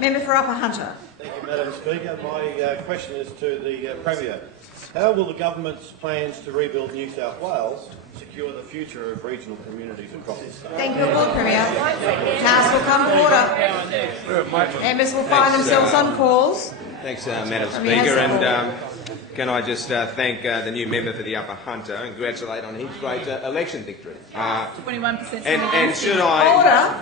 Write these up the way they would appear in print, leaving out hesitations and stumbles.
Member for Upper Hunter. Thank you, Madam Speaker. My question is to the Premier. How will the government's plans to rebuild New South Wales secure the future of regional communities across the state? Thank you, Lord Premier. House will come to order. Members will find themselves on calls. Thanks, Madam Speaker. And can I just thank the new member for the Upper Hunter and congratulate on his great election victory. 21%. And should I? Order.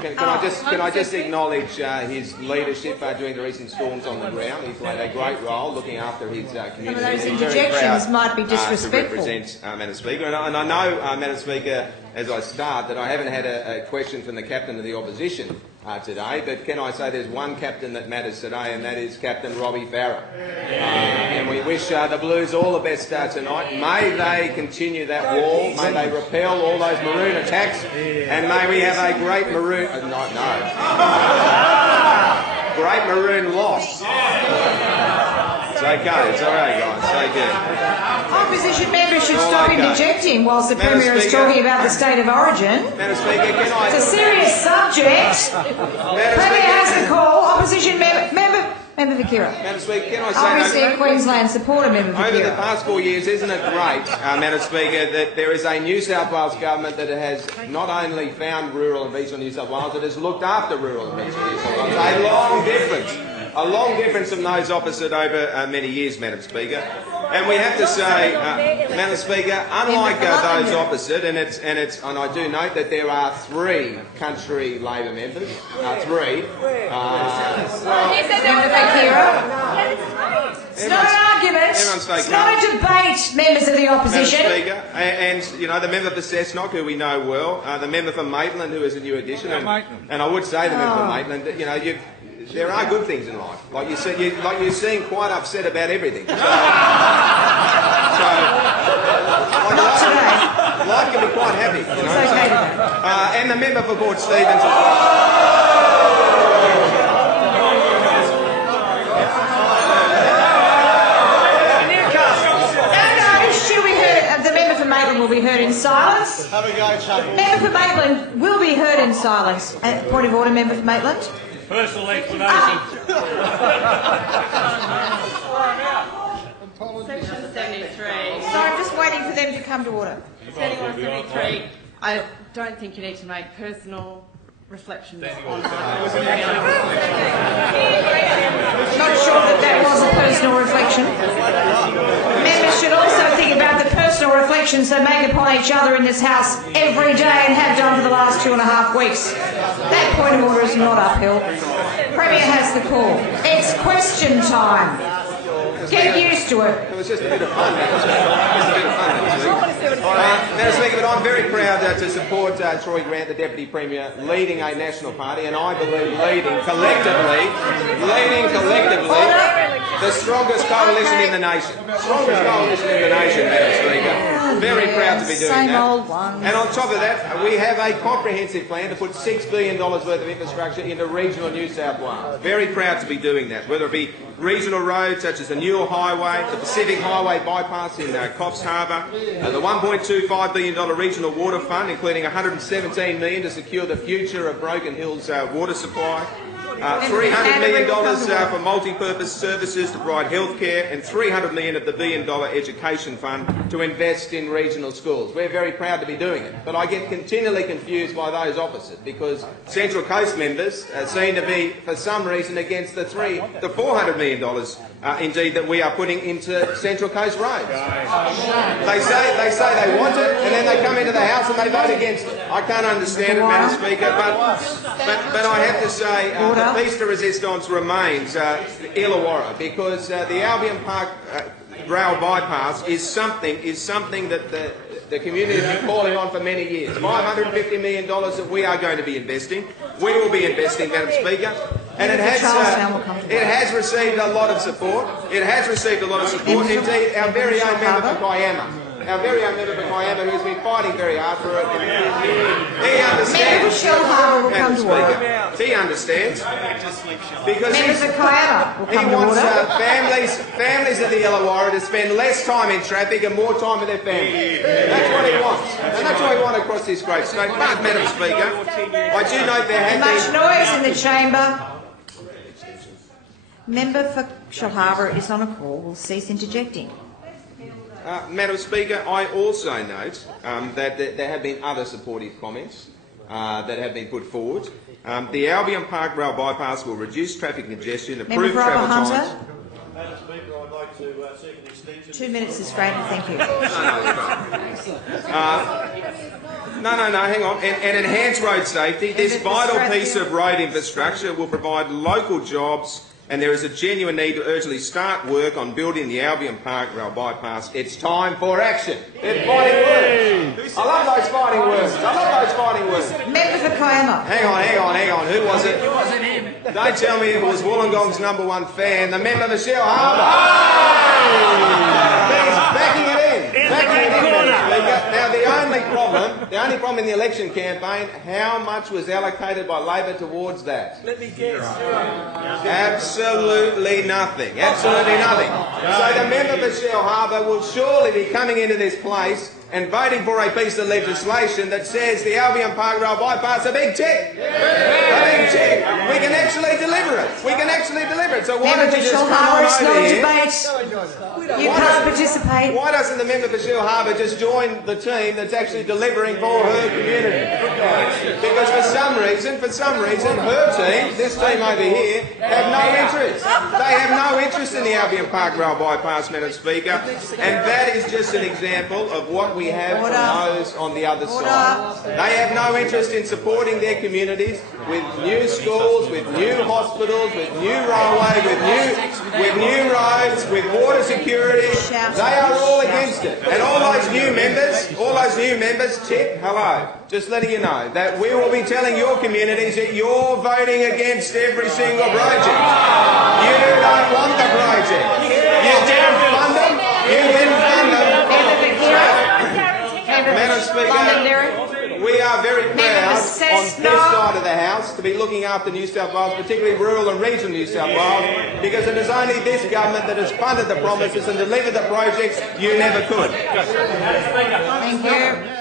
Can I just acknowledge his leadership during the recent storms on the ground? He's played a great role looking after his community. Some of those He's very interjections proud, might be disrespectful. to represent Madam Speaker. And I know, Madam Speaker, as I start, that I haven't had a question from the captain of the opposition today, but can I say there's one captain that matters today, and that is Captain Robbie Farah. And we wish the Blues all the best tonight. May they continue that wall, may they repel all those maroon attacks, and may we have a great maroon... great maroon loss. It's okay, it's all right, guys. Take care. Opposition members should stop interjecting whilst the Premier is talking about the state of origin. Madam Speaker, can I... It's a serious subject. Premier has a call. Opposition Member Vakira. Madam Speaker, can I say... Obviously a Queensland supporter, Member Vakira. Over the past 4 years, isn't it great, Madam Speaker, that there is a New South Wales government that has not only found rural and regional New South Wales, it has looked after rural and regional New South Wales. A long difference. A long difference from those opposite over many years, Madam Speaker. And we have to say, Madam Speaker, unlike those opposite, and I do note that there are 3 country Labor members, 3. Member Vakira. It's not an argument. It's not a debate, members of the opposition. Madam Speaker, and you know the member for Cessnock, who we know well, the member for Maitland, who is a new addition, and I would say the member for Maitland, you know, there are good things in life. Like you said, you seem quite upset about everything. So Not today. Life can be quite happy, you know. It's okay. And the member for Port Stephens as well. The member for Maitland will be heard in silence. Have a go, Chuck. Member for Maitland will be heard in silence. Point of order, member for Maitland. Personal explanation. Section 73. So I'm just waiting for them to come to order. 7173. I don't think you need to make personal reflections on Not sure that was a personal reflection. Members should also think about the personal reflections they make upon each other in this House every day and have done for the last 2.5 weeks. That point of order is not uphill. Premier has the call. It's question time. Get used to it. It was just a bit of fun. Madam Speaker, but I'm very proud to support Troy Grant, the Deputy Premier, leading a national party, and I believe leading collectively, the strongest coalition in the nation. Strongest coalition in the nation, Madam Speaker. Very proud to be doing Same that. old ones. And on top of that, we have a comprehensive plan to put $6 billion worth of infrastructure into regional New South Wales. Very proud to be doing that, whether it be regional roads such as the Newell Highway, the Pacific Highway bypass in Coffs Harbour, the $1.25 billion regional water fund, including $117 million to secure the future of Broken Hill's water supply, $300 million for multi-purpose services to provide healthcare, and $300 million of the $1 billion education fund to invest in regional schools. We're very proud to be doing it, but I get continually confused by those opposite because Central Coast members seem to be, for some reason, against the $400 million, indeed, that we are putting into Central Coast roads. They say they want it, and then they come into the House and they vote against it. I can't understand it, Madam Speaker, but I have to say the piece de resistance remains Illawarra, because the Albion Park rail bypass is something that the community has been calling on for many years. $550 million that we are going to be investing. We will be investing, Madam Speaker. And it has received a lot of support. It has received a lot of support. Indeed, our very own member for Kiama, our very own member for Kiama, who's been fighting very hard for it. He understands. Member for Shellharbour will come to order. He understands. Because Member for Kiama will he come to wants order. families of the Illawarra to spend less time in traffic and more time with their families. That's what he wants. And that's what we want across this great state. But, Madam Speaker, I do note there have Much been... noise in the chamber. Member for Shellharbour is on a call. Will cease interjecting. Madam Speaker, I also note that there have been other supportive comments that have been put forward. The Albion Park Rail Bypass will reduce traffic congestion, improve Member for travel Upper times... Hunter. Madam Speaker, I'd like to seek an extension. 2 minutes is granted. Thank you. No, hang on. And enhance road safety. This vital piece of road infrastructure will provide local jobs, and there is a genuine need to urgently start work on building the Albion Park Rail Bypass. It's time for action. It's fighting words. I love those fighting words. Member for Kiama. Hang on. Who was it? It wasn't him. Don't tell me it was Wollongong's #1 fan, the member for Shellharbour. He's backing it in. Now, the only problem in the election campaign, how much was allocated by Labor towards that? Let me guess. Absolutely nothing. Absolutely nothing. So the member for Shellharbour will surely be coming into this place and voting for a piece of legislation that says the Albion Park Rail Bypass a big tick. A big tick. We can actually deliver it. So why Member don't for you just come Shellharbour, on it's not over a here? debate. You can't participate. Why doesn't the member for Shellharbour just join the team that's actually delivering for her community? Because for some reason, her team, this team over here, have no interest. They have no interest in the Albion Park Rail Bypass, Madam Speaker, and that is just an example of what we have from those on the other side. They have no interest in supporting their communities with new schools, with new hospitals, with new railway, with new roads, with water security. They are all against it. And all those new members, Tip, hello, just letting you know that we will be telling your communities that you're voting against every single project. You don't want the project. You didn't fund them. Madam Speaker, we are very proud on this side of the House to be looking after New South Wales, particularly rural and regional New South Wales, because it is only this government that has funded the promises and delivered the projects you never could. Thank you.